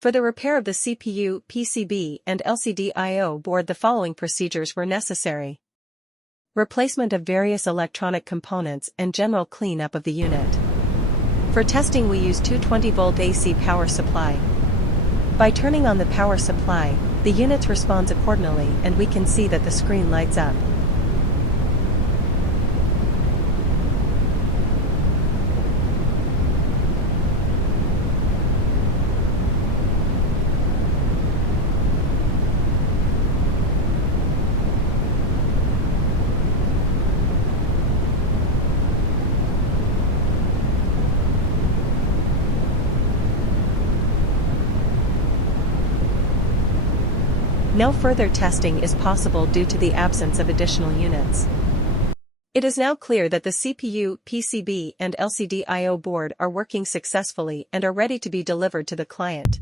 For the repair of the CPU, PCB, and LCD I/O board, the following procedures were necessary. Replacement of various electronic components and general cleanup of the unit. For testing, we use 220-volt AC power supply. By turning on the power supply, the unit responds accordingly and we can see that the screen lights up. No further testing is possible due to the absence of additional units. It is now clear that the CPU, PCB, and LCD I/O board are working successfully and are ready to be delivered to the client.